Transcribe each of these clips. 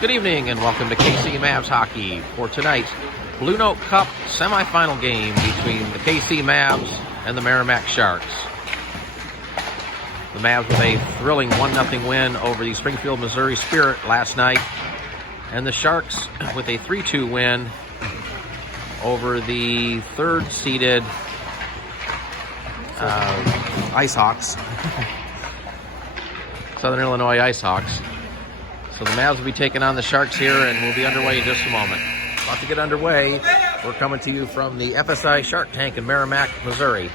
Good evening and welcome to KC Mavs hockey for tonight's Blue Note Cup semifinal game between the KC Mavs and the Meramec Sharks. The Mavs with a thrilling 1-0 win over the Springfield, Missouri Spirit last night, and the Sharks with a 3-2 win over the third-seeded Ice Hawks, Southern Illinois Ice Hawks. So the Mavs will be taking on the Sharks here, and we'll be underway in just a moment. About to get underway, we're coming to you from the FSI Shark Tank in Meramec, Missouri.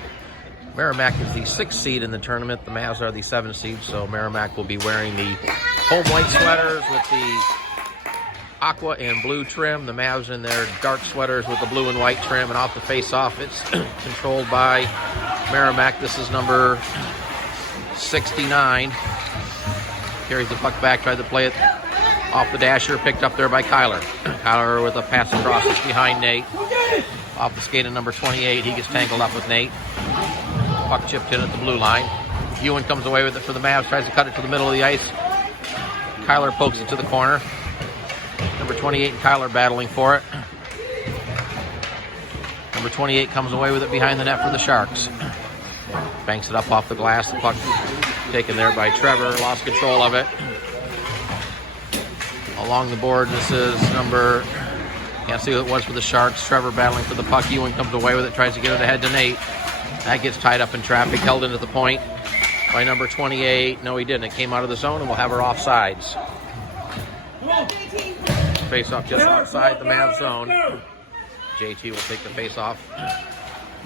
Meramec is the 6th seed in the tournament. The Mavs are the 7th seed, so Meramec will be wearing the home white sweaters with the aqua and blue trim. The Mavs in their dark sweaters with the blue and white trim, and off the face-off, it's controlled by Meramec. This is number 69. Carries the puck back, tried to play it off the dasher, picked up there by Kyler. Kyler with a pass across behind Nate. Off the skate of number 28, he gets tangled up with Nate. Puck chipped in at the blue line. Ewan comes away with it for the Mavs, tries to cut it to the middle of the ice. Kyler pokes it to the corner. Number 28 and Kyler battling for it. Number 28 comes away with it behind the net for the Sharks. Banks it up off the glass. The puck taken there by Trevor. Lost control of it. Along the board, this is number... Can't see who it was for the Sharks. Trevor battling for the puck. Ewan comes away with it. Tries to get it ahead to Nate. That gets tied up in traffic. Held into the point by number 28. No, he didn't. It came out of the zone, and we'll have her offsides. Face-off just outside the Mavs zone. JT will take the face-off.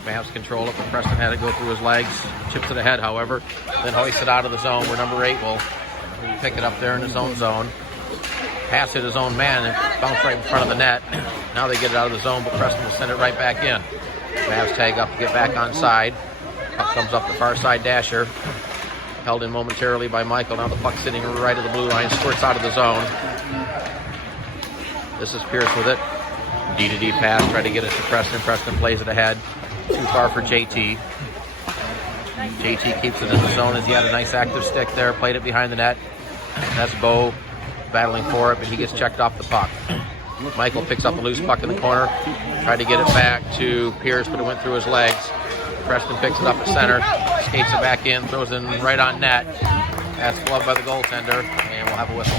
Mavs control it, but Preston had to go through his legs. Chips it ahead, however. Then hoists it out of the zone where number 8 will pick it up there in his own zone. Pass hit his own man and bounce right in front of the net. Now they get it out of the zone, but Preston will send it right back in. Mavs tag up to get back on side. Puck comes up the far side dasher. Held in momentarily by Michael. Now the puck sitting right of the blue line. Squirts out of the zone. This is Pierce with it. D-to-D pass. Try to get it to Preston. Preston plays it ahead. Too far for JT. JT keeps it in the zone as he had a nice active stick there. Played it behind the net. That's Bo battling for it, but he gets checked off the puck. Michael picks up a loose puck in the corner. Tried to get it back to Pierce, but it went through his legs. Preston picks it up at center. Skates it back in. Throws it right on net. That's gloved by the goaltender, and we'll have a whistle.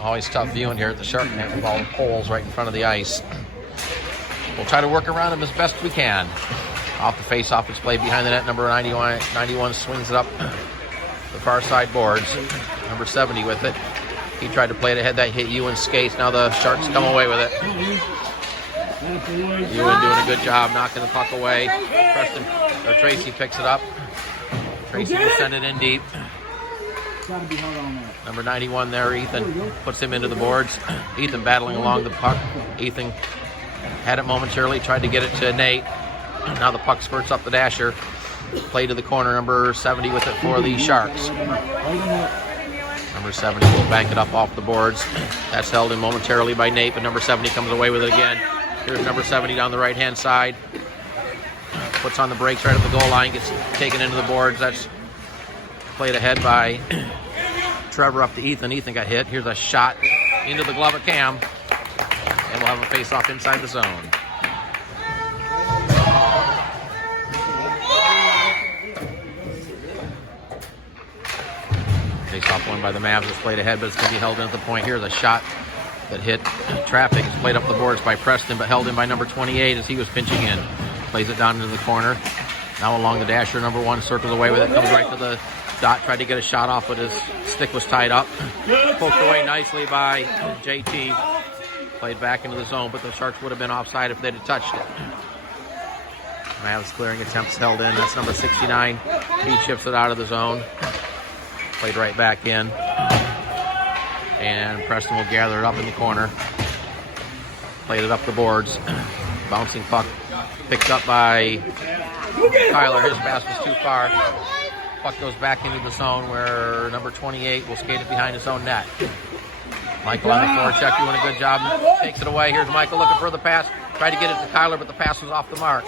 Always tough viewing here at the Shark Tank with all the poles right in front of the ice. We'll try to work around them as best we can. Off the face-off, it's played behind the net. Number 91 swings it up the far side boards. Number 70 with it. He tried to play it ahead. That hit Ewan skates. Now the Sharks come away with it. Ewan doing a good job knocking the puck away. Tracy picks it up. Tracy will send it in deep. Number 91 there, Ethan, puts him into the boards. Ethan battling along the puck. Ethan had it momentarily, tried to get it to Nate. Now the puck squirts up the dasher. Play to the corner, number 70 with it for the Sharks. Number 70 will bank it up off the boards. That's held in momentarily by Nate, but number 70 comes away with it again. Here's number 70 down the right-hand side. Puts on the brakes right at the goal line, gets taken into the boards. That's played ahead by Trevor up to Ethan. Ethan got hit. Here's a shot into the glove of Cam. And we'll have a face-off inside the zone. Face-off won by the Mavs. It's played ahead, but it's going to be held in at the point. Here's a shot that hit traffic. It's played up the boards by Preston, but held in by number 28 as he was pinching in. Plays it down into the corner. Now along the dasher, number 1 circles away with it. Comes right to the dot. Tried to get a shot off, but his stick was tied up. Poked away nicely by JT. Played back into the zone, but the Sharks would have been offside if they'd have touched it. Mavs clearing attempts held in. That's number 69. He chips it out of the zone. Played right back in. And Preston will gather it up in the corner. Played it up the boards. Bouncing puck picked up by Kyler. His pass was too far. Puck goes back into the zone where number 28 will skate it behind his own net. Michael on the forecheck doing a good job. Takes it away. Here's Michael looking for the pass. Tried to get it to Kyler, but the pass was off the mark.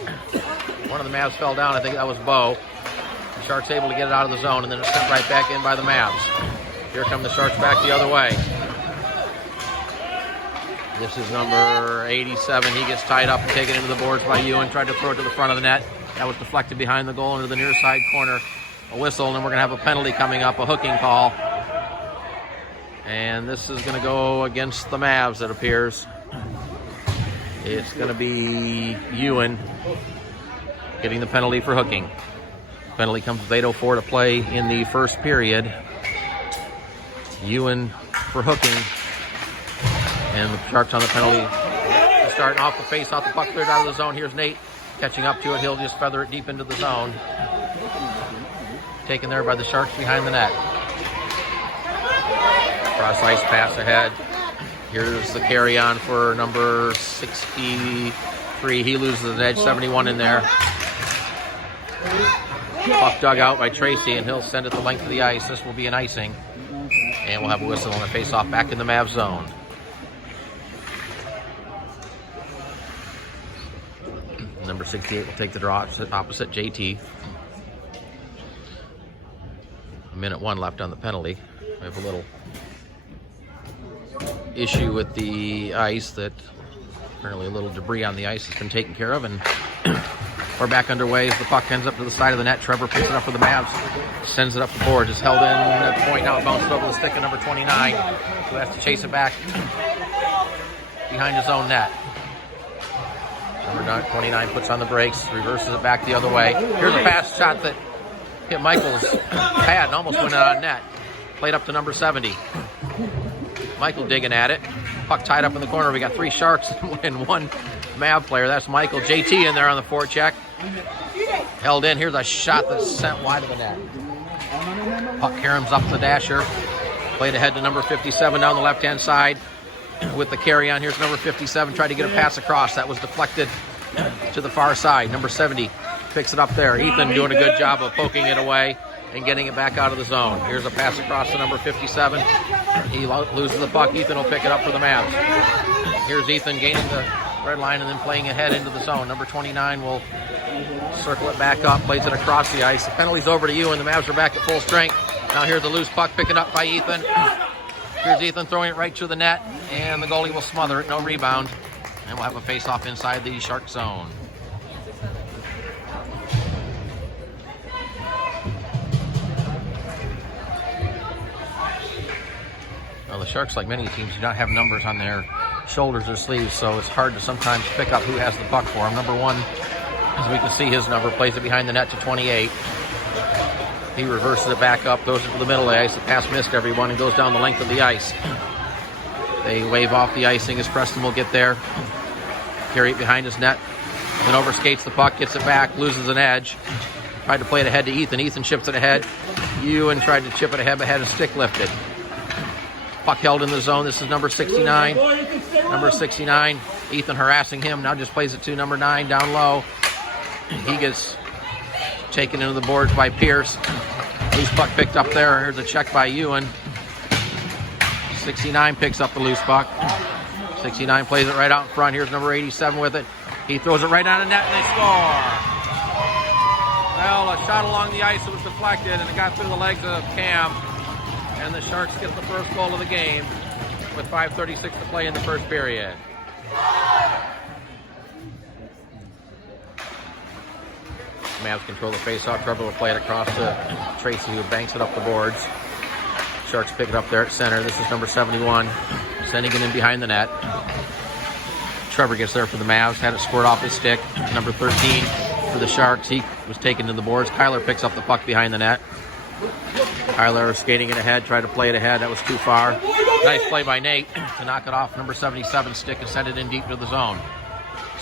One of the Mavs fell down. I think that was Bo. Sharks able to get it out of the zone, and then it's sent right back in by the Mavs. Here come the Sharks back the other way. This is number 87. He gets tied up and taken into the boards by Ewan. Tried to throw it to the front of the net. That was deflected behind the goal into the near side corner. A whistle, and then we're going to have a penalty coming up, a hooking call. And this is going to go against the Mavs, it appears. It's going to be Ewan getting the penalty for hooking. Penalty comes with 8:04 to play in the first period. Ewan for hooking. And the Sharks on the penalty. Starting off the face off, the puck cleared out of the zone. Here's Nate catching up to it. He'll just feather it deep into the zone. Taken there by the Sharks behind the net. Cross ice pass ahead. Here's the carry on for number 63. He loses an edge, 71 in there. Puck dug out by Tracy, and he'll send it the length of the ice. This will be an icing. And we'll have a whistle on the face-off back in the Mavs zone. Number 68 will take the draw opposite JT. A minute 1 left on the penalty. We have a little issue with the ice that apparently a little debris on the ice has been taken care of, and we're back underway as the puck ends up to the side of the net. Trevor picks it up for the Mavs, sends it up the board, just held in at the point. Now it bounces over the stick of number 29, who has to chase it back behind his own net. Number 29 puts on the brakes, reverses it back the other way. Here's a pass shot that hit Michael's pad and almost went on net. Played up to number 70. Michael digging at it. Puck tied up in the corner. We got 3 Sharks and 1 Mav player. That's Michael. JT in there on the forecheck. Held in. Here's a shot that's sent wide of the net. Puck caroms up the dasher. Played ahead to number 57 down the left-hand side with the carry on. Here's number 57. Tried to get a pass across. That was deflected to the far side. Number 70 picks it up there. Ethan doing a good job of poking it away and getting it back out of the zone. Here's a pass across to number 57. He loses the puck. Ethan will pick it up for the Mavs. Here's Ethan gaining the red line and then playing ahead into the zone. Number 29 will circle it back up, plays it across the ice. The penalty's over to you, and the Mavs are back at full strength. Now here's the loose puck picking up by Ethan. Here's Ethan throwing it right to the net, and the goalie will smother it. No rebound. And we'll have a face-off inside the Shark zone. Well, the Sharks, like many teams, do not have numbers on their shoulders or sleeves, so it's hard to sometimes pick up who has the puck for them. Number 1, as we can see his number, plays it behind the net to 28. He reverses it back up, goes into the middle of the ice. The pass missed everyone and goes down the length of the ice. They wave off the icing as Preston will get there. Carry it behind his net. Then overskates the puck, gets it back, loses an edge. Tried to play it ahead to Ethan. Ethan chips it ahead. Ewan tried to chip it ahead, but had his stick lifted. Puck held in the zone. This is number 69. Number 69. Ethan harassing him. Now just plays it to number 9 down low. He gets taken into the boards by Pierce. Loose puck picked up there. Here's a check by Ewan. 69 picks up the loose puck. 69 plays it right out in front. Here's number 87 with it. He throws it right on the net and they score. Well, a shot along the ice, it was deflected and it got through the legs of Cam. And the Sharks get the first goal of the game with 5:36 to play in the first period. Mavs control the faceoff. Trevor will play it across to Tracy, who banks it up the boards. Sharks pick it up there at center. This is number 71, sending it in behind the net. Trevor gets there for the Mavs, had it squirt off his stick. Number 13 for the Sharks. He was taken to the boards. Kyler picks up the puck behind the net. Kyler skating it ahead, tried to play it ahead. That was too far. Nice play by Nate to knock it off number 77's stick and send it in deep to the zone.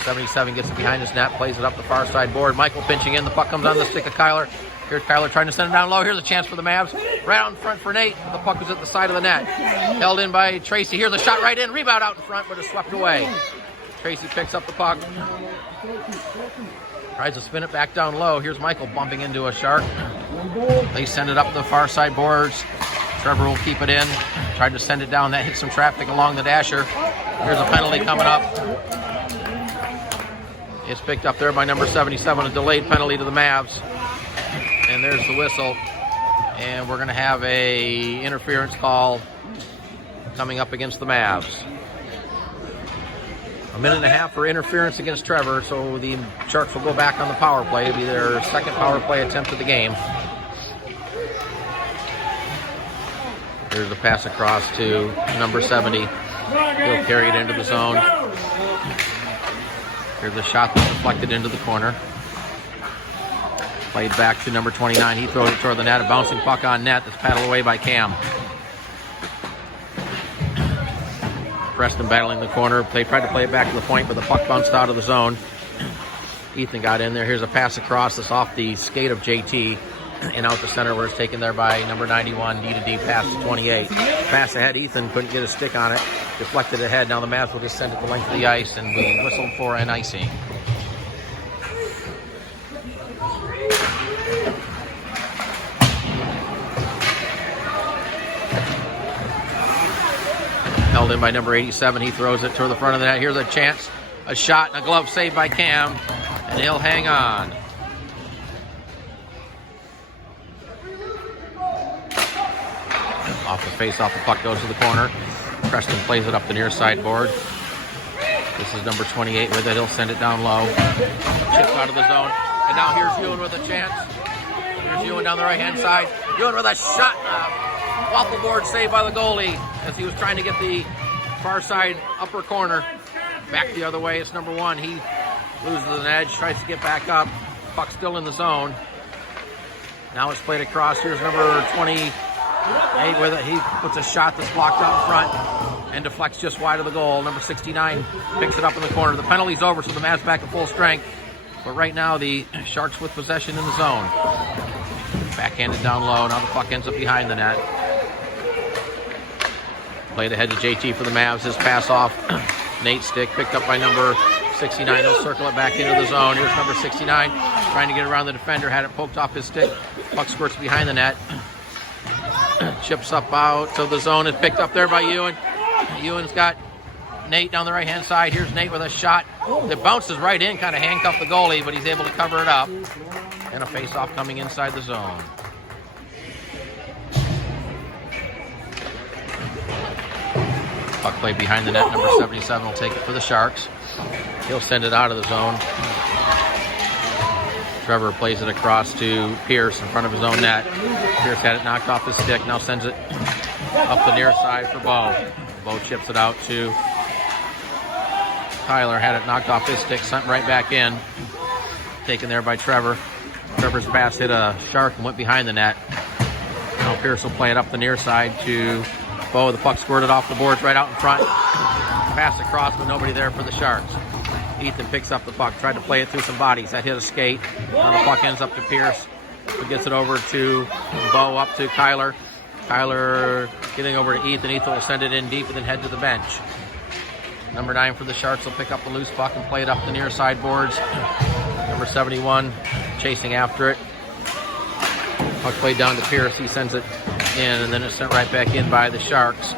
77 gets it behind his net, plays it up the far side board. Michael pinching in. The puck comes on the stick of Kyler. Here's Kyler trying to send it down low. Here's a chance for the Mavs. Right out in front for Nate. The puck was at the side of the net. Held in by Tracy. Here's a shot right in. Rebound out in front, but it's swept away. Tracy picks up the puck. Tries to spin it back down low. Here's Michael bumping into a Shark. They send it up the far side boards. Trevor will keep it in. Tried to send it down. That hit some traffic along the dasher. Here's a penalty coming up. It's picked up there by number 77. A delayed penalty to the Mavs. And And there's the whistle. And we're going to have a interference call coming up against the Mavs. A minute and a half for interference against Trevor, so the Sharks will go back on the power play. It'll be their second power play attempt of the game. Here's the pass across to number 70. He'll carry it into the zone. Here's the shot that's deflected into the corner. Played back to number 29. He throws it toward the net. A bouncing puck on net that's paddled away by Cam. Preston battling the corner. They tried to play it back to the point, but the puck bounced out of the zone. Ethan got in there. Here's a pass across that's off the skate of JT and out the center where it's taken there by number 91. D-to-D pass to 28. Pass ahead. Ethan couldn't get a stick on it. Deflected ahead. Now the Mavs will just send it the length of the ice, and we whistled for an icing. Held in by number 87. He throws it toward the front of the net. Here's a chance. A shot and a glove saved by Cam. And he'll hang on. Off the face-off, the puck goes to the corner. Preston plays it up the near side board. This is number 28 with it. He'll send it down low. Chips out of the zone. And now here's Ewan with a chance. Here's Ewan down the right-hand side. Ewan with a shot. Waffle board saved by the goalie as he was trying to get the far side upper corner. Back the other way, it's number 1. He loses an edge, tries to get back up. Puck still in the zone. Now it's played across. Here's number 28 with it. He puts a shot that's blocked out in front and deflects just wide of the goal. Number 69 picks it up in the corner. The penalty's over, so the Mavs back at full strength. But right now, the Sharks with possession in the zone. Backhanded down low. Now the puck ends up behind the net. Played ahead to JT for the Mavs. His pass off. Nate's stick picked up by number 69. He'll circle it back into the zone. Here's number 69 trying to get around the defender. Had it poked off his stick. Puck squirts behind the net. Chips up out. So the zone is picked up there by Ewan. Ewan's got Nate down the right-hand side. Here's Nate with a shot that bounces right in. Kind of handcuffed the goalie, but he's able to cover it up. And a face-off coming inside the zone. Puck play behind the net. Number 77 will take it for the Sharks. He'll send it out of the zone. Trevor plays it across to Pierce in front of his own net. Pierce had it knocked off his stick. Now sends it up the near side for Bo. Bo chips it out to Tyler. Had it knocked off his stick. Sent right back in. Taken there by Trevor. Trevor's pass hit a Shark and went behind the net. Now Pierce will play it up the near side to Bo. The puck squirted off the boards right out in front. Pass across, but nobody there for the Sharks. Ethan picks up the puck, tried to play it through some bodies. That hit a skate. Now the puck ends up to Pierce, who gets it over to Bo, up to Kyler. Kyler getting over to Ethan. Ethan will send it in deep and then head to the bench. Number 9 for the Sharks will pick up the loose puck and play it up the near side boards. Number 71 chasing after it. Puck played down to Pierce. He sends it in, and then it's sent right back in by the Sharks.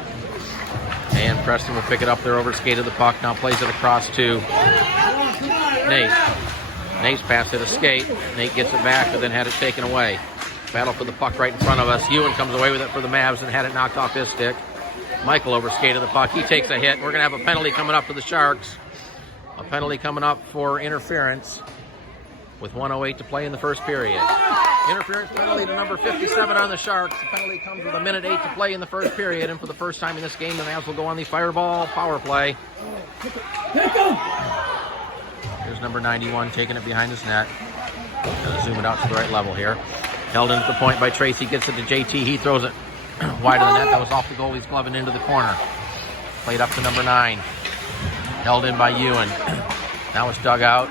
And Preston will pick it up there over the skate of the puck. Now plays it across to Nate. Nate's pass hit a skate. Nate gets it back, but then had it taken away. Battle for the puck right in front of us. Ewan comes away with it for the Mavs and had it knocked off his stick. Michael over skate of the puck. He takes a hit. We're going to have a penalty coming up for the Sharks. A penalty coming up for interference with 1:08 to play in the first period. Interference penalty to number 57 on the Sharks. The penalty comes with 1:08 to play in the first period, and for the first time in this game, the Mavs will go on the Fireball power play. Here's number 91 taking it behind his net. Gonna zoom it out to the right level here. Held into the point by Tracy, gets it to JT. He throws it wide of the net. That was off the goalie's glove and into the corner. Played up to number 9. Held in by Ewan. Now it's dug out.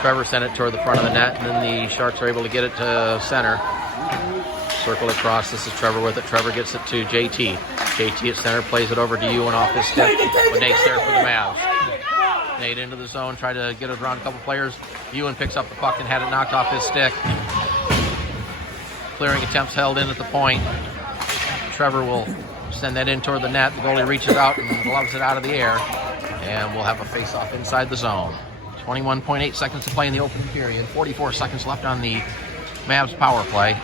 Trevor sent it toward the front of the net, and then the Sharks are able to get it to center. Circle across. This is Trevor with it. Trevor gets it to JT. JT at center, plays it over to Ewan off his stick. But Nate's there for the Mavs. Nate into the zone, tried to get it around a couple players. Ewan picks up the puck and had it knocked off his stick. Clearing attempts held in at the point. Trevor will send that in toward the net. The goalie reaches out and gloves it out of the air. And we'll have a face-off inside the zone. 21.8 seconds to play in the opening period. 44 seconds left on the Mavs power play.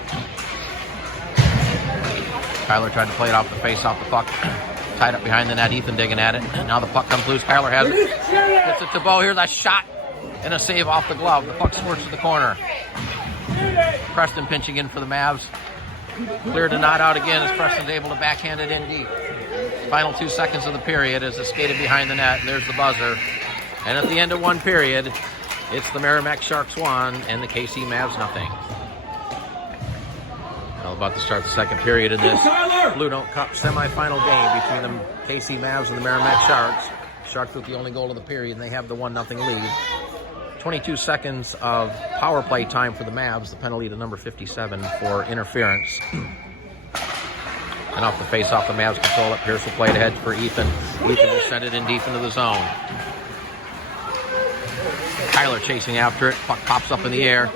Kyler tried to play it off the face off the puck. Tied up behind the net. Ethan digging at it. Now the puck comes loose. Kyler has it. Gets it to Bo. Here's a shot and a save off the glove. The puck squirts to the corner. Preston pinching in for the Mavs. Cleared to not out again as Preston's able to backhand it in deep. Final 2 seconds of the period as it's skated behind the net. There's the buzzer. And at the end of one period, it's the Meramec Sharks 1 and the KC Mavs nothing. Well, about to start the second period in this Blue Note Cup semifinal game between the KC Mavs and the Meramec Sharks. Sharks with the only goal of the period, and they have the 1-0 lead. 22 seconds of power play time for the Mavs. The penalty to number 57 for interference. And off the face-off, the Mavs control it. Pierce will play it ahead for Ethan. Ethan will send it in deep into the zone. Kyler chasing after it. Puck pops up in the air.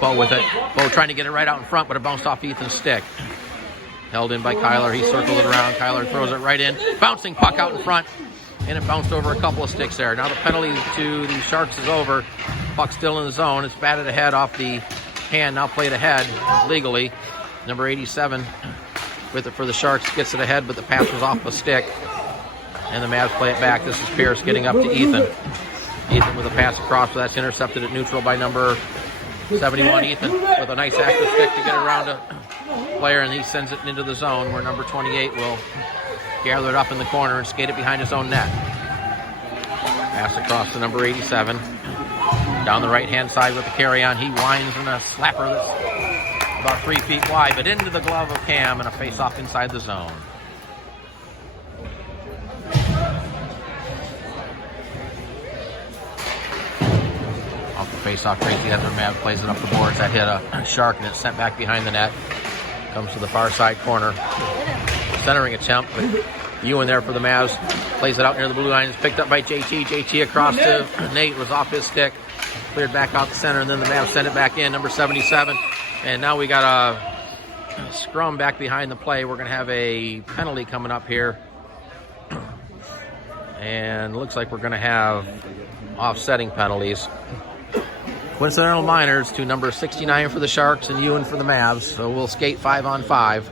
Bo with it. Bo trying to get it right out in front, but it bounced off Ethan's stick. Held in by Kyler. He circled it around. Kyler throws it right in. Bouncing puck out in front. And it bounced over a couple of sticks there. Now the penalty to the Sharks is over. Puck still in the zone. It's batted ahead off the hand. Now played ahead legally. Number 87 with it for the Sharks. Gets it ahead, but the pass was off the stick. And the Mavs play it back. This is Pierce getting up to Ethan. Ethan with a pass across, but that's intercepted at neutral by number 71. Ethan with a nice active stick to get around a player, and he sends it into the zone where number 28 will gather it up in the corner and skate it behind his own net. Pass across to number 87. Down the right-hand side with the carry-on. He winds in a slapper that's about 3 feet wide, but into the glove of Cam and a face-off inside the zone. Off the face-off, Tracy Mavs plays it up the boards. That hit a Shark, and it's sent back behind the net. Comes to the far side corner. Centering attempt, but Ewan there for the Mavs. Plays it out near the blue line. It's picked up by JT. JT across to Nate. Was off his stick. Cleared back out the center, and then the Mavs send it back in. Number 77. And now we got a scrum back behind the play. We're going to have a penalty coming up here. And looks like we're going to have offsetting penalties. Coincidental minors to number 69 for the Sharks and Ewan for the Mavs. So we'll skate 5-on-5.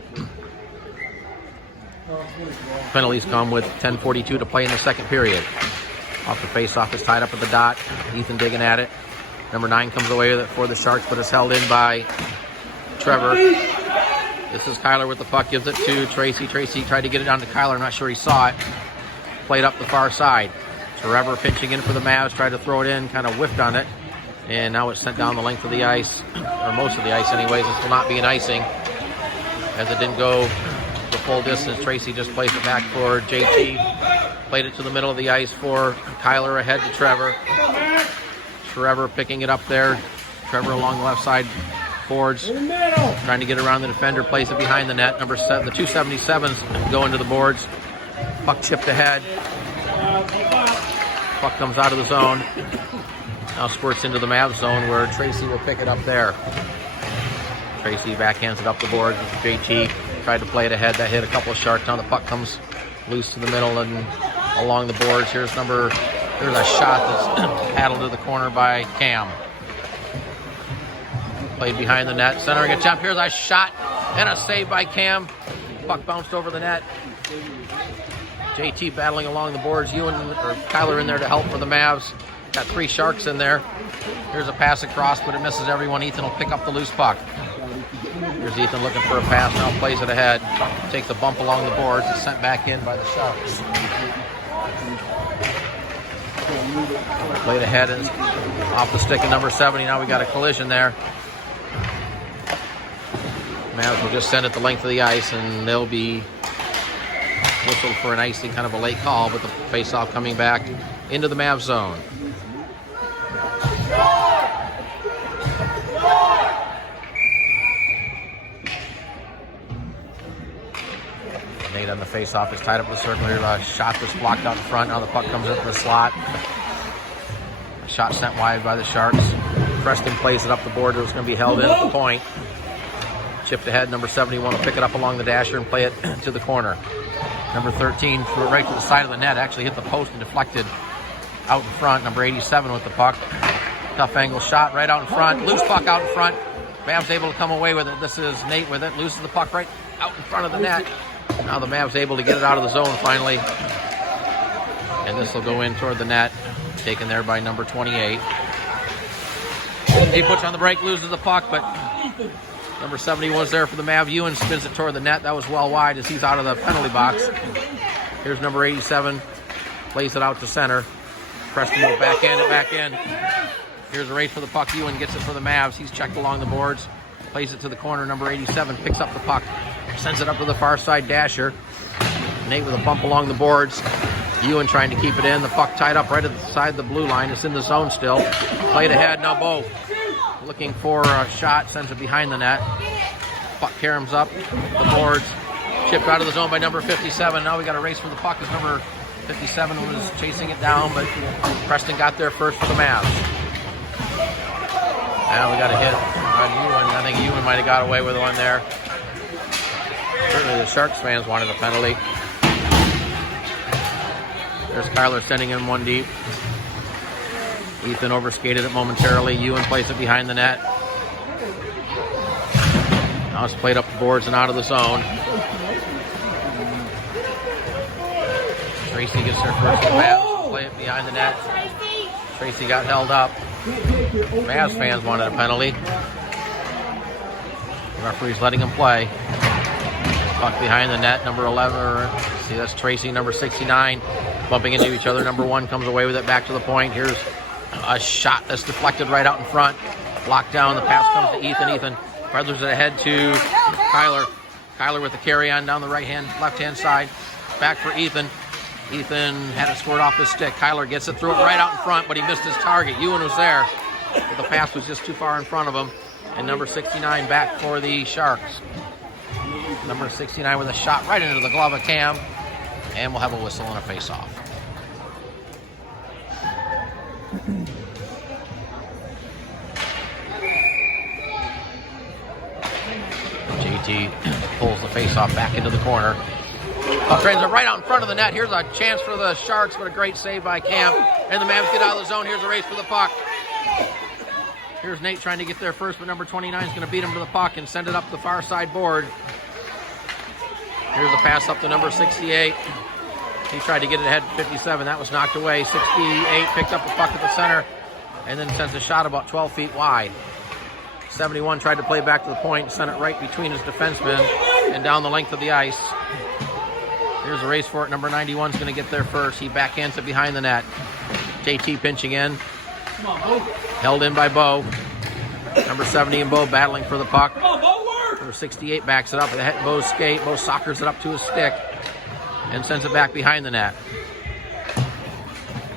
Penalties come with 10:42 to play in the second period. Off the face-off is tied up at the dot. Ethan digging at it. Number 9 comes away with it for the Sharks, but it's held in by Trevor. This is Kyler with the puck. Gives it to Tracy. Tracy tried to get it down to Kyler. I'm not sure he saw it. Played up the far side. Trevor pinching in for the Mavs. Tried to throw it in. Kind of whiffed on it. And now it's sent down the length of the ice. Or most of the ice anyways. This will not be an icing, as it didn't go the full distance. Tracy just plays it back for JT. Played it to the middle of the ice for Kyler ahead to Trevor. Trevor picking it up there. Trevor along the left side boards. Trying to get around the defender. Plays it behind the net. Number 7, the 277s go into the boards. Puck chipped ahead. Puck comes out of the zone. Now squirts into the Mavs zone where Tracy will pick it up there. Tracy backhands it up the board with JT. Tried to play it ahead. That hit a couple of Sharks. Now the puck comes loose to the middle and along the boards. There's a shot that's paddled to the corner by Cam. Played behind the net. Centering attempt. Here's a shot and a save by Cam. Puck bounced over the net. JT battling along the boards. Kyler in there to help for the Mavs. Got 3 Sharks in there. Here's a pass across, but it misses everyone. Ethan will pick up the loose puck. Here's Ethan looking for a pass. Now plays it ahead. Takes a bump along the boards. It's sent back in by the Sharks. Played ahead and off the stick of number 70. Now we got a collision there. Mavs will just send it the length of the ice, and they'll be whistled for an icing, kind of a late call, but the face-off coming back into the Mavs zone. Nate on the face-off is tied up with the circle here. A shot that's blocked out in front. Now the puck comes into the slot. A shot sent wide by the Sharks. Preston plays it up the board. It was going to be held in at the point. Chipped ahead. Number 71 will pick it up along the dasher and play it to the corner. Number 13 threw it right to the side of the net. Actually hit the post and deflected out in front. Number 87 with the puck. Tough angle shot right out in front. Loose puck out in front. Mavs able to come away with it. This is Nate with it. Loses the puck right out in front of the net. Now the Mavs able to get it out of the zone finally. And this will go in toward the net. Taken there by number 28. He puts on the break, loses the puck, but number 70 was there for the Mavs. Ewan spins it toward the net. That was well wide as he's out of the penalty box. Here's number 87. Plays it out to center. Preston will back in. Here's a race for the puck. Ewan gets it for the Mavs. He's checked along the boards. Plays it to the corner. Number 87 picks up the puck. Sends it up to the far side dasher. Nate with a bump along the boards. Ewan trying to keep it in. The puck tied up right at the side of the blue line. It's in the zone still. Played ahead. Now Bo looking for a shot. Sends it behind the net. Puck caroms up the boards. Chipped out of the zone by number 57. Now we got a race for the puck as number 57 was chasing it down, but Preston got there first for the Mavs. Now we got a hit on Ewan. I think Ewan might have got away with one there. Certainly the Sharks fans wanted a penalty. There's Kyler sending him one deep. Ethan overskated it momentarily. Ewan plays it behind the net. Now it's played up the boards and out of the zone. Tracy gets there first for the Mavs. Play it behind the net. Tracy got held up. Mavs fans wanted a penalty. The referee's letting him play. Puck behind the net, number 11. See, that's Tracy, number 69. Bumping into each other. Number 1 comes away with it back to the point. Here's a shot that's deflected right out in front. Locked down. The pass comes to Ethan. Ethan feathers it ahead to Kyler. Kyler with the carry on down the left-hand side. Back for Ethan. Ethan had it scored off his stick. Kyler gets it, threw it right out in front, but he missed his target. Ewan was there, but the pass was just too far in front of him. And number 69 back for the Sharks. Number 69 with a shot right into the glove of Cam. And we'll have a whistle and a face-off. JT pulls the face-off back into the corner. Puck trains it right out in front of the net. Here's a chance for the Sharks, but a great save by Cam. And the Mavs get out of the zone. Here's a race for the puck. Here's Nate trying to get there first, but number 29 is going to beat him to the puck and send it up the far side board. Here's a pass up to number 68. He tried to get it ahead to 57. That was knocked away. 68 picked up the puck at the center and then sends a shot about 12 feet wide. 71 tried to play back to the point, sent it right between his defensemen and down the length of the ice. Here's a race for it. Number 91 is going to get there first. He backhands it behind the net. JT pinching in. Held in by Bo. Number 70 and Bo battling for the puck. Number 68 backs it up with Bo's skate. Bo soccers it up to his stick and sends it back behind the net.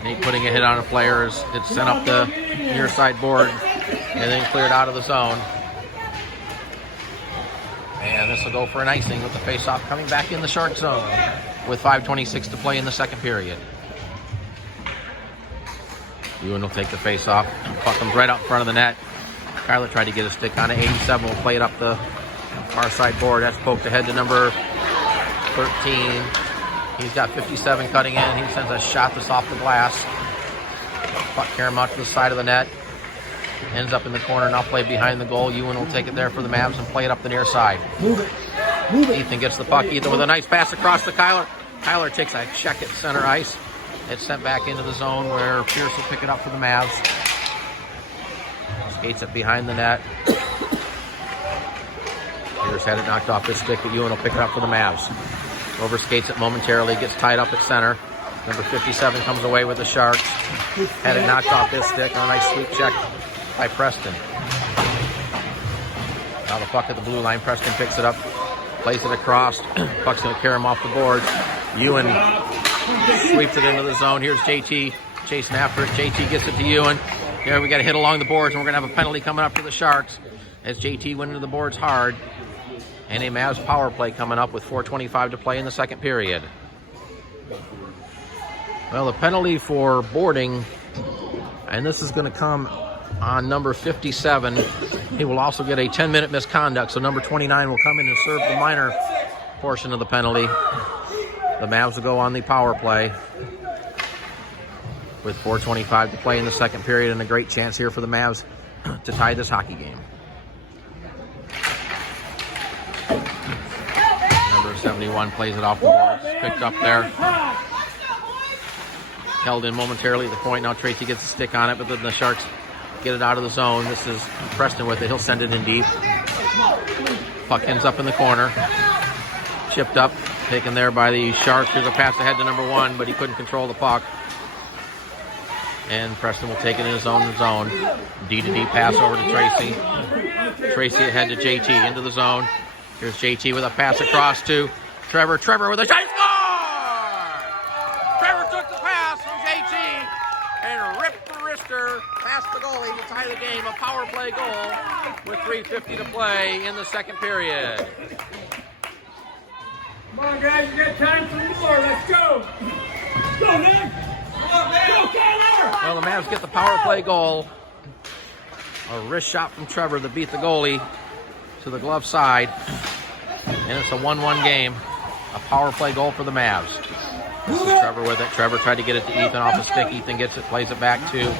Nate putting a hit on a player as it's sent up the near side board and then cleared out of the zone. And this will go for an icing with the face-off coming back in the Shark zone with 5:26 to play in the second period. Ewan will take the face-off. Puck comes right out in front of the net. Kyler tried to get a stick on it. 87 will play it up the far side board. That's poked ahead to number 13. He's got 57 cutting in. He sends a shot that's off the glass. Puck carrying out to the side of the net. Ends up in the corner, now played behind the goal. Ewan will take it there for the Mavs and play it up the near side. Ethan gets the puck. Ethan with a nice pass across to Kyler. Kyler takes a check at center ice. It's sent back into the zone where Pierce will pick it up for the Mavs. Skates it behind the net. Pierce had it knocked off his stick, but Ewan will pick it up for the Mavs. Overskates it momentarily, gets tied up at center. Number 57 comes away with the Sharks. Had it knocked off his stick on a nice sweep check by Preston. Now the puck at the blue line. Preston picks it up, plays it across. Puck's going to carry him off the boards. Ewan sweeps it into the zone. Here's JT chasing after it. JT gets it to Ewan. Here we got a hit along the boards, and we're going to have a penalty coming up for the Sharks as JT went into the boards hard. And a Mavs power play coming up with 4:25 to play in the second period. Well, the penalty for boarding, and this is going to come on number 57. He will also get a 10-minute misconduct, so number 29 will come in and serve the minor portion of the penalty. The Mavs will go on the power play with 4:25 to play in the second period, and a great chance here for the Mavs to tie this hockey game. 71 plays it off the boards. Picked up there. Held in momentarily at the point. Now Tracy gets a stick on it, but then the Sharks get it out of the zone. This is Preston with it. He'll send it in deep. Puck ends up in the corner. Chipped up, taken there by the Sharks. There's a pass ahead to number 1, but he couldn't control the puck. And Preston will take it in his own zone. D-to-D pass over to Tracy. Tracy ahead to JT into the zone. Here's JT with a pass across to Trevor. Trevor with a shot. Score! Trevor took the pass from JT and ripped the wrister past the goalie to tie the game. A power play goal with 3:50 to play in the second period. Come on, guys, you got time for more. Let's go. Let's go, Nick. Well, the Mavs get the power play goal. A wrist shot from Trevor that beat the goalie to the glove side. And it's a 1-1 game. A power play goal for the Mavs. This is Trevor with it. Trevor tried to get it to Ethan off the stick. Ethan gets it, plays it back to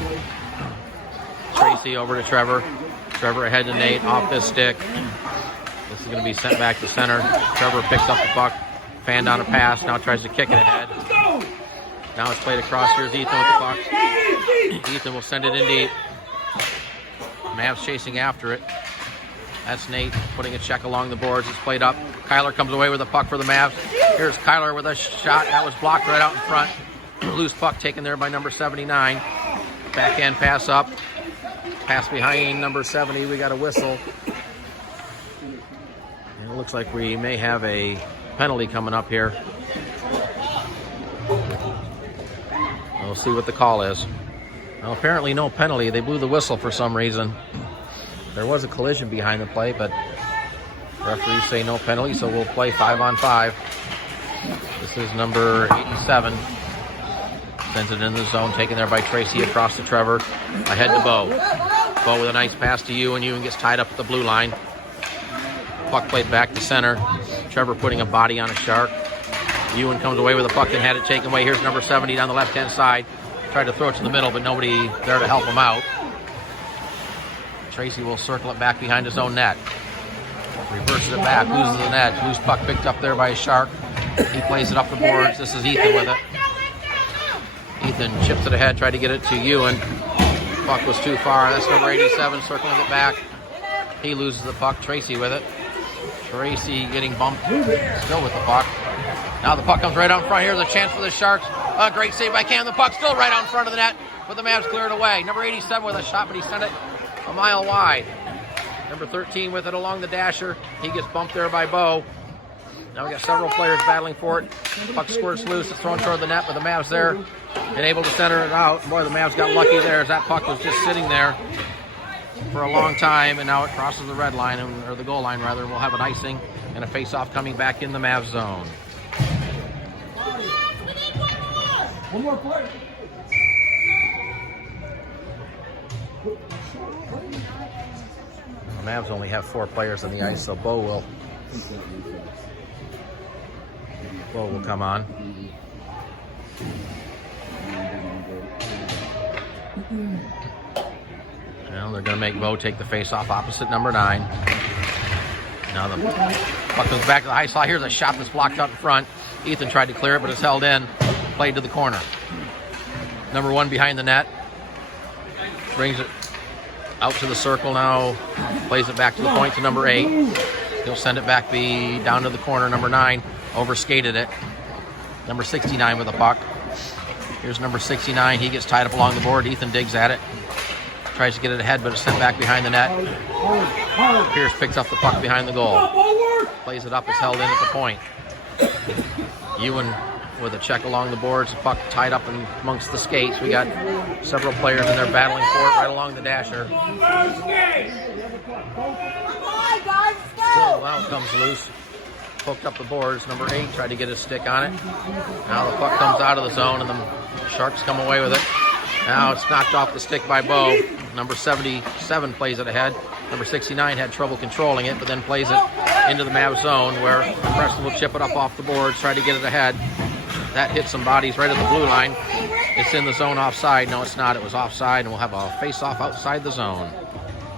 Tracy over to Trevor. Trevor ahead to Nate off this stick. This is going to be sent back to center. Trevor picks up the puck. Fanned on a pass. Now tries to kick it ahead. Now it's played across. Here's Ethan with the puck. Ethan will send it in deep. Mavs chasing after it. That's Nate putting a check along the boards. It's played up. Kyler comes away with a puck for the Mavs. Here's Kyler with a shot. That was blocked right out in front. Loose puck taken there by number 79. Backhand pass up. Pass behind number 70. We got a whistle. And it looks like we may have a penalty coming up here. We'll see what the call is. Well, apparently no penalty. They blew the whistle for some reason. There was a collision behind the play, but referees say no penalty, so we'll play 5-on-5. This is number 87. Sends it in the zone, taken there by Tracy across to Trevor. Ahead to Bo. Bo with a nice pass to Ewan. Ewan gets tied up at the blue line. Puck played back to center. Trevor putting a body on a Shark. Ewan comes away with the puck and had it taken away. Here's number 70 down the left-hand side. Tried to throw it to the middle, but nobody there to help him out. Tracy will circle it back behind his own net. Reverses it back, loses the net. Loose puck picked up there by a Shark. He plays it up the boards. This is Ethan with it. Ethan chips it ahead, tried to get it to Ewan. Puck was too far. That's number 87 circling it back. He loses the puck. Tracy with it. Tracy getting bumped still with the puck. Now the puck comes right out in front. Here's a chance for the Sharks. A great save by Cam. The puck still right out in front of the net, but the Mavs clear it away. Number 87 with a shot, but he sent it a mile wide. Number 13 with it along the dasher. He gets bumped there by Bo. Now we got several players battling for it. Puck squirts loose. It's thrown toward the net, but the Mavs there and able to center it out. Boy, the Mavs got lucky there as that puck was just sitting there for a long time, and now it crosses the red line, or the goal line rather, and we'll have an icing and a face-off coming back in the Mavs zone. One more play. The Mavs only have 4 players on the ice, so Bo will come on. Well, they're going to make Bo take the face-off opposite number 9. Now the puck goes back to the high slot. Here's a shot that's blocked out in front. Ethan tried to clear it, but it's held in. Played to the corner. Number 1 behind the net. Brings it out to the circle now. Plays it back to the point to number 8. He'll send it back down to the corner. Number 9 overskated it. Number 69 with the puck. Here's number 69. He gets tied up along the board. Ethan digs at it. Tries to get it ahead, but it's sent back behind the net. Pierce picks up the puck behind the goal. Plays it up. It's held in at the point. Ewan with a check along the boards. The puck tied up amongst the skates. We got several players in there battling for it right along the dasher. Well, out comes loose. Poked up the boards. Number 8 tried to get his stick on it. Now the puck comes out of the zone, and the Sharks come away with it. Now it's knocked off the stick by Bo. Number 77 plays it ahead. Number 69 had trouble controlling it, but then plays it into the Mavs zone, where Preston will chip it up off the boards, try to get it ahead. That hits some bodies right at the blue line. It's in the zone offside. No, it's not. It was offside, and we'll have a face-off outside the zone.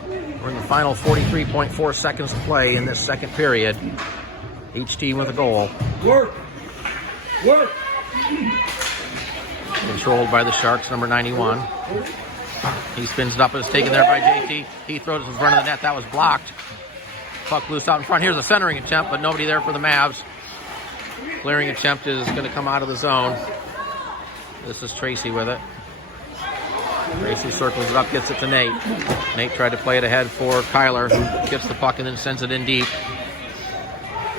We're in the final 43.4 seconds to play in this second period. Each team with a goal. Work. Work. Controlled by the Sharks, number 91. He spins it up and it's taken there by JT. He throws it in front of the net. That was blocked. Puck loose out in front. Here's a centering attempt, but nobody there for the Mavs. Clearing attempt is going to come out of the zone. This is Tracy with it. Tracy circles it up, gets it to Nate. Nate tried to play it ahead for Kyler, who gets the puck and then sends it in deep.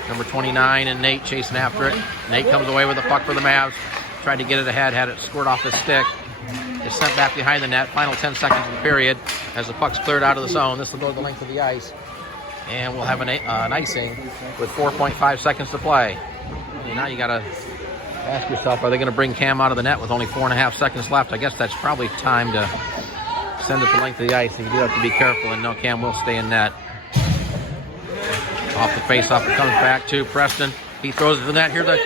Number 29 and Nate chasing after it. Nate comes away with the puck for the Mavs. Tried to get it ahead, had it squirt off his stick. It's sent back behind the net. Final 10 seconds of the period as the puck's cleared out of the zone. This will go the length of the ice. And we'll have an icing with 4.5 seconds to play. And now you got to ask yourself, are they going to bring Cam out of the net with only 4.5 seconds left? I guess that's probably time to send it the length of the ice. And you do have to be careful, and no, Cam will stay in net. Off the face-off, it comes back to Preston. He throws it to the net. Here's a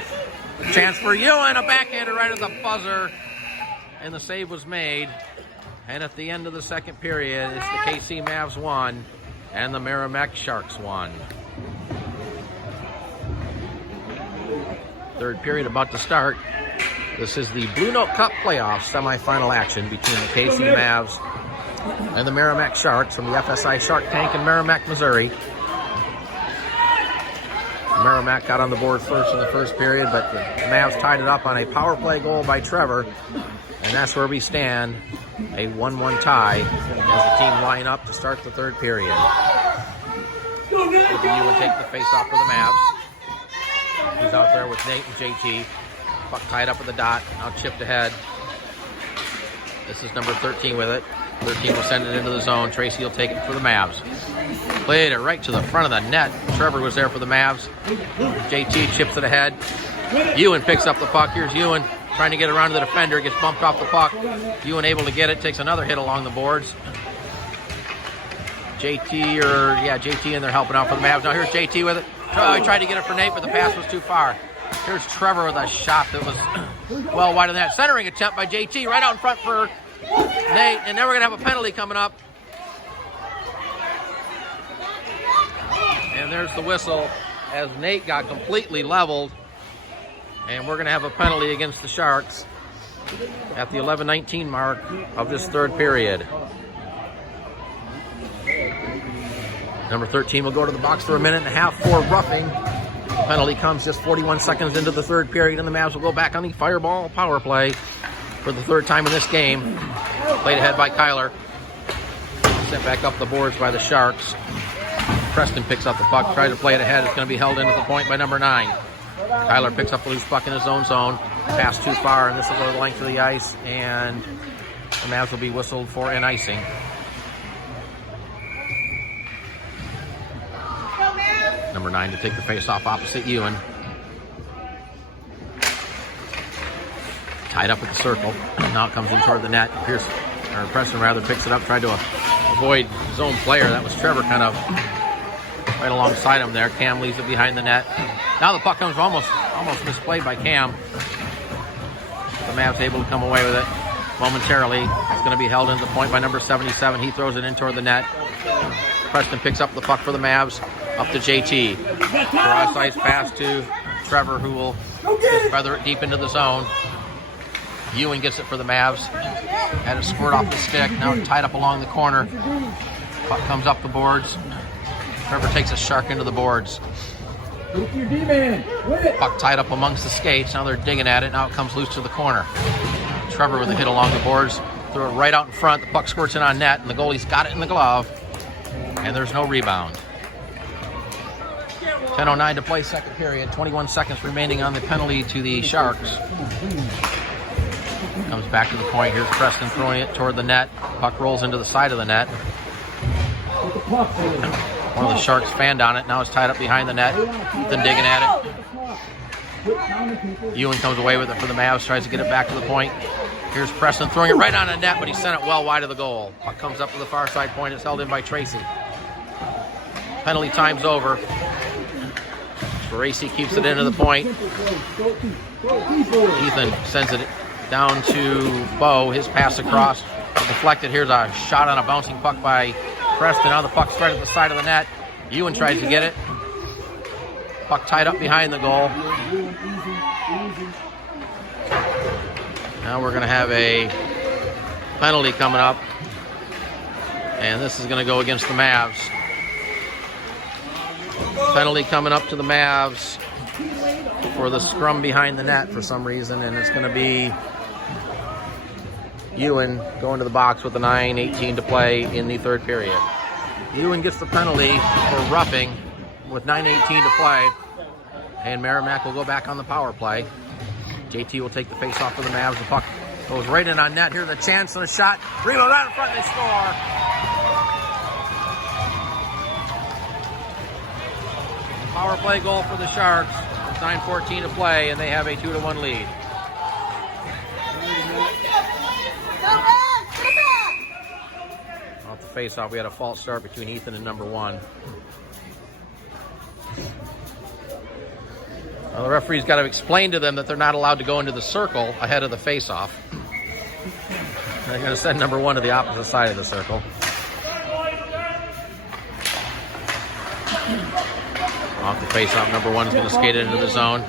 chance for Ewan, a backhander right at the buzzer. And the save was made. And at the end of the second period, it's the KC Mavs 1 and the Meramec Sharks 1. Third period about to start. This is the Blue Note Cup playoff semifinal action between the KC Mavs and the Meramec Sharks from the FSI Shark Tank in Meramec, Missouri. Meramec got on the board first in the first period, but the Mavs tied it up on a power play goal by Trevor. And that's where we stand, a 1-1 tie as the team line up to start the third period. You would take the face-off for the Mavs. He's out there with Nate and JT. Puck tied up at the dot, now chipped ahead. This is number 13 with it. 13 will send it into the zone. Tracy will take it for the Mavs. Played it right to the front of the net. Trevor was there for the Mavs. JT chips it ahead. Ewan picks up the puck. Here's Ewan trying to get around to the defender. Gets bumped off the puck. Ewan able to get it. Takes another hit along the boards. JT in there helping out for the Mavs. Now here's JT with it. Oh, he tried to get it for Nate, but the pass was too far. Here's Trevor with a shot that was well wide of that. Centering attempt by JT right out in front for Nate. And then we're going to have a penalty coming up. And there's the whistle as Nate got completely leveled. And we're going to have a penalty against the Sharks at the 11:19 mark of this third period. Number 13 will go to the box for a minute and a half for roughing. Penalty comes just 41 seconds into the third period, and the Mavs will go back on the fireball power play for the third time in this game. Played ahead by Kyler. Sent back up the boards by the Sharks. Preston picks up the puck, tries to play it ahead. It's going to be held in at the point by number 9. Kyler picks up the loose puck in his own zone. Pass too far, and this will go to the length of the ice, and the Mavs will be whistled for an icing. Number 9 to take the face-off opposite Ewan. Tied up at the circle. Now it comes in toward the net. Preston rather picks it up, tried to avoid his own player. That was Trevor kind of right alongside him there. Cam leaves it behind the net. Now the puck comes almost misplayed by Cam. The Mavs able to come away with it momentarily. It's going to be held into the point by number 77. He throws it in toward the net. Preston picks up the puck for the Mavs. Up to JT. Cross ice pass to Trevor, who will just feather it deep into the zone. Ewan gets it for the Mavs. Had it squirt off the stick. Now tied up along the corner. Puck comes up the boards. Trevor takes a shark into the boards. Puck tied up amongst the skates. Now they're digging at it. Now it comes loose to the corner. Trevor with a hit along the boards. Threw it right out in front. The puck squirts in on net, and the goalie's got it in the glove. And there's no rebound. 10:09 to play second period. 21 seconds remaining on the penalty to the Sharks. Comes back to the point. Here's Preston throwing it toward the net. Puck rolls into the side of the net. One of the Sharks fanned on it. Now it's tied up behind the net. Then digging at it. Ewan comes away with it for the Mavs. Tries to get it back to the point. Here's Preston throwing it right on the net, but he sent it well wide of the goal. Puck comes up to the far side point. It's held in by Tracy. Penalty time's over. Racy keeps it into the point. Ethan sends it down to Bo. His pass across. Deflected. Here's a shot on a bouncing puck by Preston. Now the puck's right at the side of the net. Ewan tries to get it. Puck tied up behind the goal. Now we're going to have a penalty coming up. And this is going to go against the Mavs. Penalty coming up to the Mavs for the scrum behind the net for some reason. And it's going to be Ewan going to the box with the 9:18 to play in the third period. Ewan gets the penalty for roughing with 9:18 to play. And Meramec will go back on the power play. JT will take the face off for the Mavs. The puck goes right in on net. Here's a chance and a shot. Rebound out in front, they score. Power play goal for the Sharks. 9:14 to play, and they have a 2-1 lead. Off the face-off, we had a false start between Ethan and number 1. Well, the referee's got to explain to them that they're not allowed to go into the circle ahead of the face-off. They're going to send number 1 to the opposite side of the circle. Off the face-off, number 1 is going to skate it into the zone.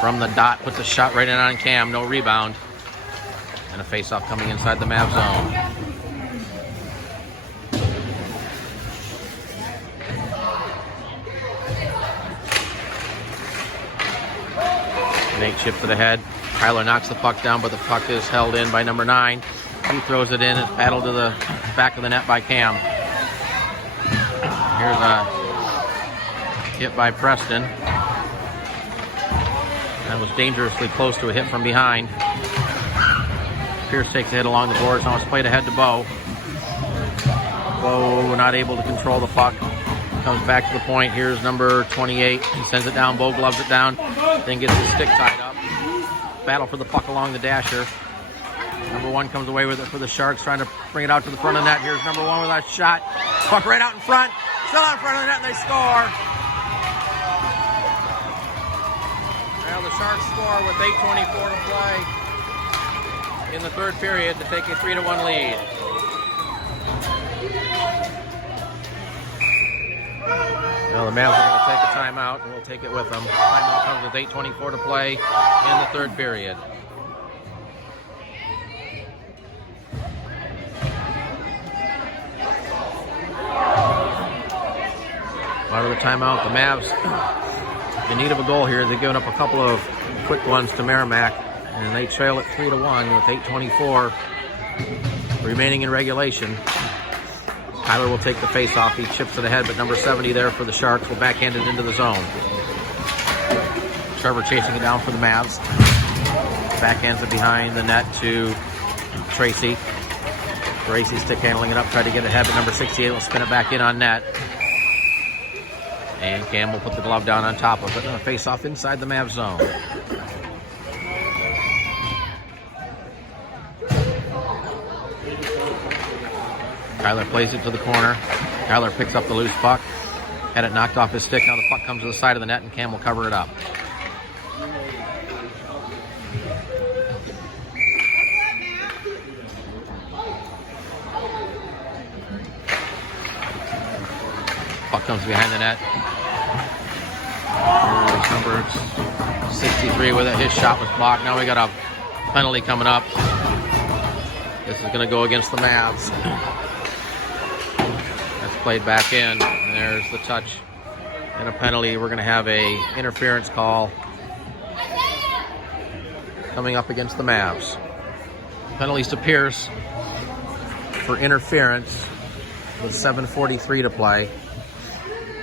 From the dot, puts a shot right in on Cam, no rebound. And a face-off coming inside the Mavs zone. Nate chip to the head. Kyler knocks the puck down, but the puck is held in by number 9. He throws it in. It's paddled to the back of the net by Cam. Here's a hit by Preston. That was dangerously close to a hit from behind. Pierce takes a hit along the boards. Now it's played ahead to Bo. Bo not able to control the puck. Comes back to the point. Here's number 28. He sends it down. Bo gloves it down. Then gets his stick tied up. Battle for the puck along the dasher. Number 1 comes away with it for the Sharks, trying to bring it out to the front of the net. Here's number 1 with a shot. Puck right out in front. Still out in front of the net, and they score. Well, the Sharks score with 8:24 to play in the third period to take a 3-1 lead. Well, the Mavs are going to take a timeout, and we'll take it with them. Timeout comes with 8:24 to play in the third period. Out of the timeout, the Mavs in need of a goal here. They've given up a couple of quick ones to Meramec, and they trail it 3-1 with 8:24 remaining in regulation. Tyler will take the face-off. He chips to the head, but number 70 there for the Sharks will backhand it into the zone. Trevor chasing it down for the Mavs. Backhands it behind the net to Tracy. Tracy stick handling it up, tried to get ahead, but number 68 will spin it back in on net. And Cam will put the glove down on top of it and a face-off inside the Mavs zone. Kyler plays it to the corner. Kyler picks up the loose puck. Had it knocked off his stick. Now the puck comes to the side of the net and Cam will cover it up. Puck comes behind the net. Here's number 63 with it. His shot was blocked. Now we got a penalty coming up. This is going to go against the Mavs. That's played back in. And there's the touch and a penalty. We're going to have a interference call coming up against the Mavs. Penalties to Pierce for interference with 7:43 to play.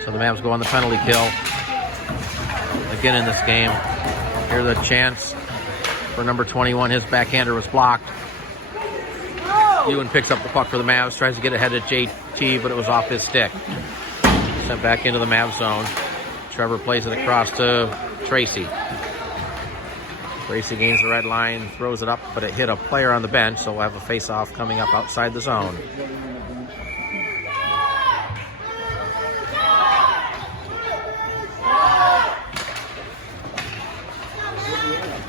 So the Mavs go on the penalty kill again in this game. Here's a chance for number 21. His backhander was blocked. Ewan picks up the puck for the Mavs, tries to get ahead of JT, but it was off his stick. Sent back into the Mavs zone. Trevor plays it across to Tracy. Tracy gains the red line, throws it up, but it hit a player on the bench, so we'll have a face-off coming up outside the zone.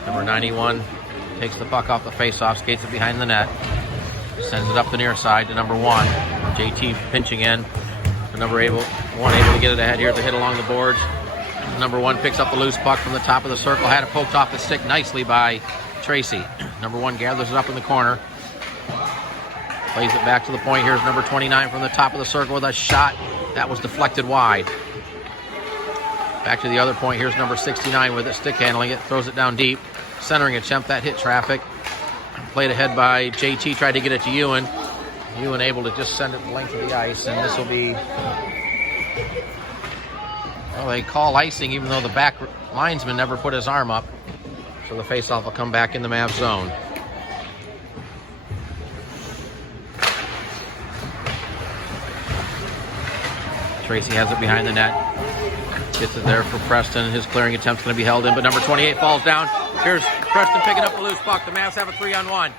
Number 91 takes the puck off the face-off, skates it behind the net, sends it up the near side to number 1. JT pinching in. Number 1 able to get it ahead here. The hit along the boards. number 1 picks up the loose puck from the top of the circle. Had it poked off the stick nicely by Tracy. Number 1 gathers it up in the corner. Plays it back to the point. Here's number 29 from the top of the circle with a shot. That was deflected wide. Back to the other point. Here's number 69 with it, stick handling it. Throws it down deep. Centering attempt. That hit traffic. Played ahead by JT. Tried to get it to Ewan. Ewan able to just send it the length of the ice. And this will be... Well, they call icing even though the back linesman never put his arm up. So the faceoff will come back in the Mavs zone. Tracy has it behind the net. Gets it there for Preston. His clearing attempt's going to be held in, but number 28 falls down. Here's Preston picking up the loose puck. The Mavs have a 3-on-1.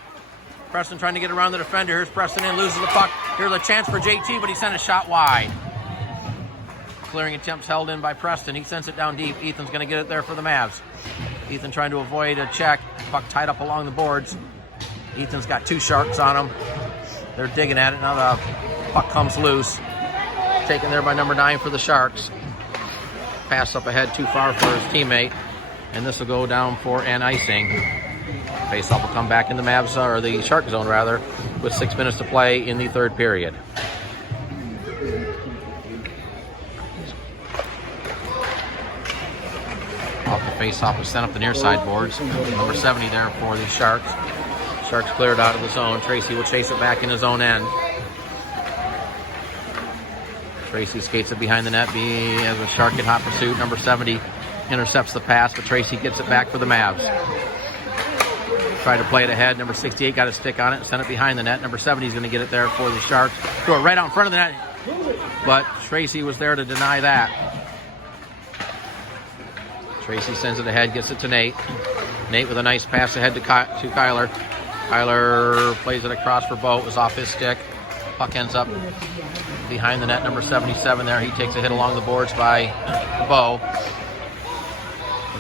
Preston trying to get around the defender. Here's Preston in, loses the puck. Here's a chance for JT, but he sent a shot wide. Clearing attempt's held in by Preston. He sends it down deep. Ethan's going to get it there for the Mavs. Ethan trying to avoid a check. Puck tied up along the boards. Ethan's got 2 Sharks on him. They're digging at it. Now the puck comes loose. Taken there by number 9 for the Sharks. Pass up ahead too far for his teammate. And this will go down for an icing. Faceoff will come back in the Mavs, or the Shark zone rather, with 6 minutes to play in the 3rd period. Off the faceoff was sent up the near side boards. Number 70 there for the Sharks. Sharks cleared out of the zone. Tracy will chase it back in his own end. Tracy skates it behind the net as a Shark in hot pursuit. Number 70 intercepts the pass, but Tracy gets it back for the Mavs. Tried to play it ahead. Number 68 got a stick on it and sent it behind the net. Number 70 is going to get it there for the Sharks. Throw it right out in front of the net, but Tracy was there to deny that. Tracy sends it ahead, gets it to Nate. Nate with a nice pass ahead to Kyler. Kyler plays it across for Bo. It was off his stick. Puck ends up behind the net. Number 77 there. He takes a hit along the boards by Bo.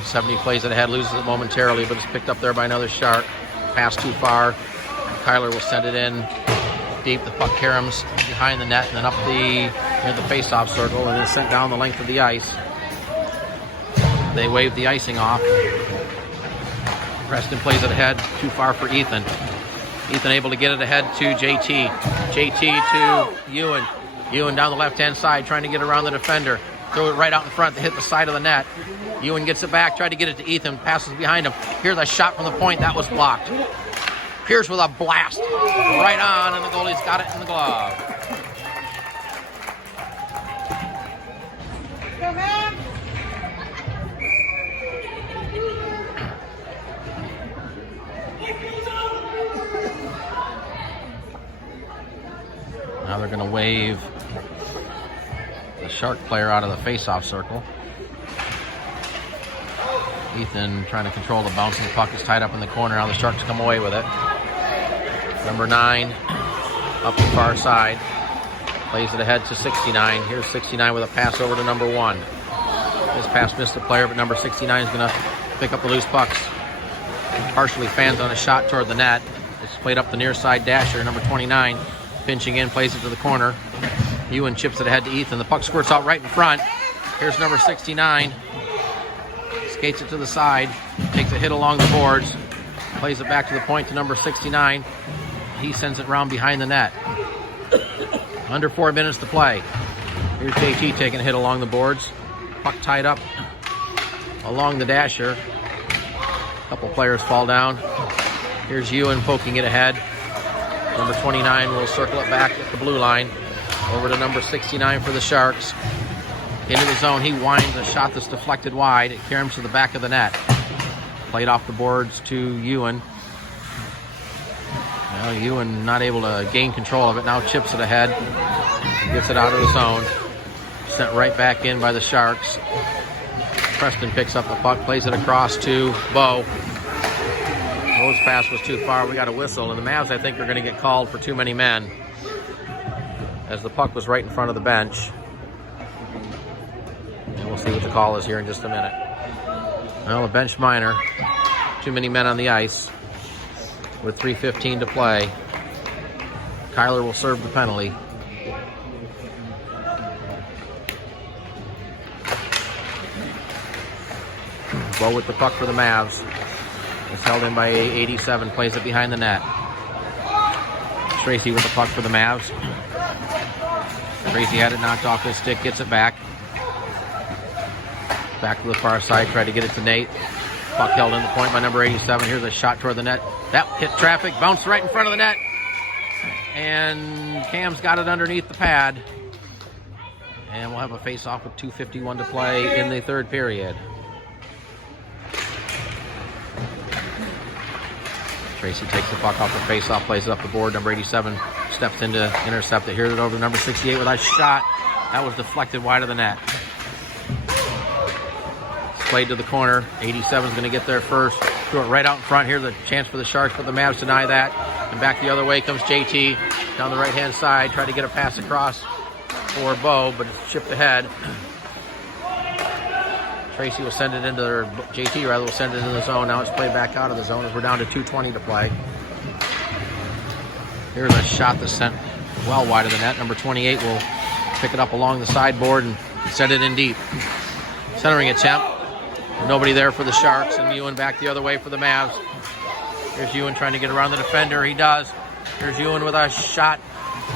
70 plays it ahead, loses it momentarily, but it's picked up there by another Shark. Pass too far. Kyler will send it in deep. The puck caroms behind the net and then up near the face-off circle and then sent down the length of the ice. They wave the icing off. Preston plays it ahead, too far for Ethan. Ethan able to get it ahead to JT. JT to Ewan. Ewan down the left-hand side, trying to get around the defender. Throw it right out in front to hit the side of the net. Ewan gets it back, tried to get it to Ethan, passes behind him. Here's a shot from the point, that was blocked. Pierce with a blast. Right on, and the goalie's got it in the glove. Now they're going to wave the Shark player out of the face-off circle. Ethan trying to control the bounce, and the puck is tied up in the corner. Now the Sharks come away with it. Number 9 up the far side. Plays it ahead to 69. Here's 69 with a pass over to number 1. This pass missed the player, but number 69 is going to pick up the loose pucks. Partially fans on a shot toward the net. It's played up the near side dasher. Number 29 pinching in, plays it to the corner. Ewan chips it ahead to Ethan. The puck squirts out right in front. Here's number 69. Skates it to the side. Takes a hit along the boards. Plays it back to the point to number 69. He sends it round behind the net. Under 4 minutes to play. Here's JT taking a hit along the boards. Puck tied up along the dasher. A couple players fall down. Here's Ewan poking it ahead. Number 29 will circle it back at the blue line. Over to number 69 for the Sharks. Into the zone, he winds a shot that's deflected wide. It caroms to the back of the net. Played off the boards to Ewan. Now Ewan not able to gain control of it. Now chips it ahead. Gets it out of the zone. Sent right back in by the Sharks. Preston picks up the puck, plays it across to Bo. Bo's pass was too far. We got a whistle, and the Mavs, I think, are going to get called for too many men, as the puck was right in front of the bench. And we'll see what the call is here in just a minute. Well, a bench minor. Too many men on the ice with 3:15 to play. Kyler will serve the penalty. Bo with the puck for the Mavs. It's held in by 87, plays it behind the net. Tracy with the puck for the Mavs. Tracy had it knocked off his stick, gets it back. Back to the far side, tried to get it to Nate. Puck held in the point by number 87. Here's a shot toward the net. That hit traffic, bounced right in front of the net. And Cam's got it underneath the pad. And we'll have a face-off with 2:51 to play in the third period. Tracy takes the puck off the face-off, plays it up the board. Number 87 steps in to intercept it. Here's it over to number 68 with a shot. That was deflected wide of the net. It's played to the corner. 87 is going to get there first. Threw it right out in front. Here's a chance for the Sharks, but the Mavs deny that. And back the other way comes JT down the right-hand side. Tried to get a pass across for Bo, but it's chipped ahead. Tracy will send it into, or JT rather, will send it into the zone. Now it's played back out of the zone as we're down to 2:20 to play. Here's a shot that's sent well wide of the net. Number 28 will pick it up along the sideboard and send it in deep. Centering attempt. Nobody there for the Sharks, and Ewan back the other way for the Mavs. Here's Ewan trying to get around the defender. He does. Here's Ewan with a shot.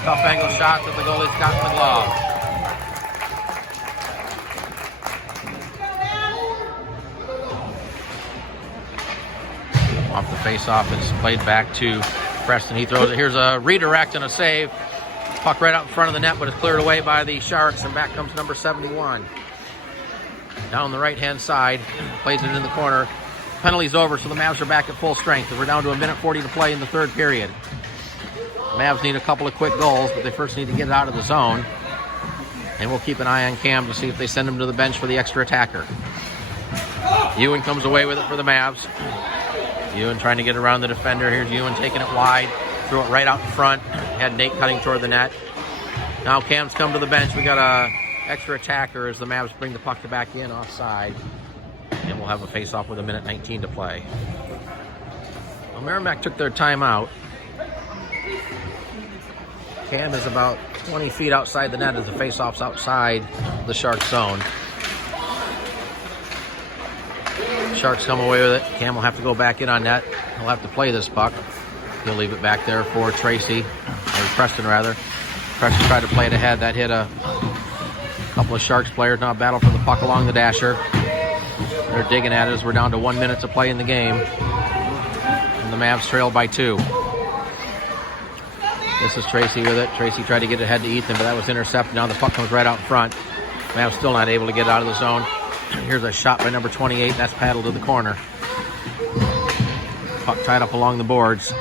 Tough angle shot that the goalie's got in the glove. Off the face-off, it's played back to Preston. He throws it. Here's a redirect and a save. Puck right out in front of the net, but it's cleared away by the Sharks, and back comes number 71. Down the right-hand side, plays it in the corner. Penalty's over, so the Mavs are back at full strength. We're down to 1:40 to play in the third period. The Mavs need a couple of quick goals, but they first need to get it out of the zone. And we'll keep an eye on Cam to see if they send him to the bench for the extra attacker. Ewan comes away with it for the Mavs. Ewan trying to get around the defender. Here's Ewan taking it wide. Threw it right out in front. Had Nate cutting toward the net. Now Cam's come to the bench. We got a extra attacker as the Mavs bring the puck back in offside. And we'll have a face-off with 1:19 to play. Well, Meramec took their timeout. Cam is about 20 feet outside the net as the face-off's outside the Sharks zone. Sharks come away with it. Cam will have to go back in on net. He'll have to play this puck. He'll leave it back there for Tracy, or Preston rather. Preston tried to play it ahead. That hit a couple of Sharks players. Now battle for the puck along the dasher. They're digging at it as we're down to 1 minute to play in the game. And the Mavs trail by 2. This is Tracy with it. Tracy tried to get it ahead to Ethan, but that was intercepted. Now the puck comes right out in front. Mavs still not able to get out of the zone. Here's a shot by number 28. That's paddled to the corner. Puck tied up along the boards.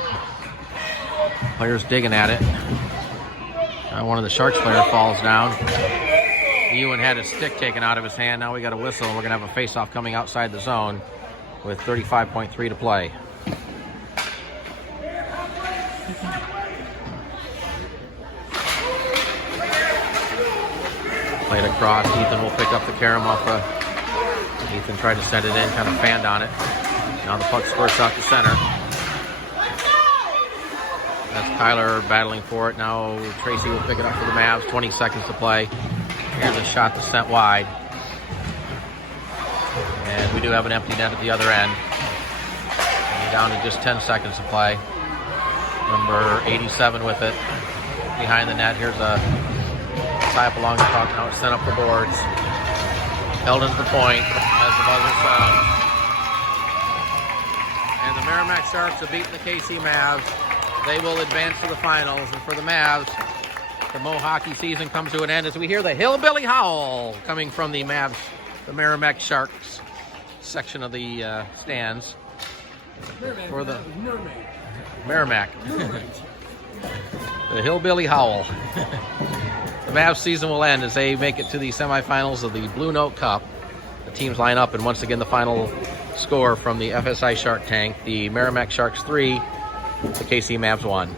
Players digging at it. One of the Sharks players falls down. Ewan had his stick taken out of his hand. Now we got a whistle, and we're going to have a face-off coming outside the zone with 35.3 to play. Played across. Ethan will pick up the carom off. Ethan tried to send it in, kind of fanned on it. Now the puck squirts out the center. That's Kyler battling for it. Now Tracy will pick it up for the Mavs. 20 seconds to play. Here's a shot that's sent wide. And we do have an empty net at the other end. And down to just 10 seconds to play. Number 87 with it. Behind the net. Here's a tie up along the puck. Now it's sent up the boards. Held into the point as the buzzer sounds. And the Meramec Sharks have beaten the KC Mavs. They will advance to the finals. And for the Mavs, the Mo hockey season comes to an end as we hear the hillbilly howl coming from the Mavs, the Meramec Sharks section of the stands. For the Meramec. The hillbilly howl. The Mavs season will end as they make it to the semifinals of the Blue Note Cup. The teams line up, and once again the final score from the FSI Shark Tank, the Meramec Sharks 3, the KC Mavs 1.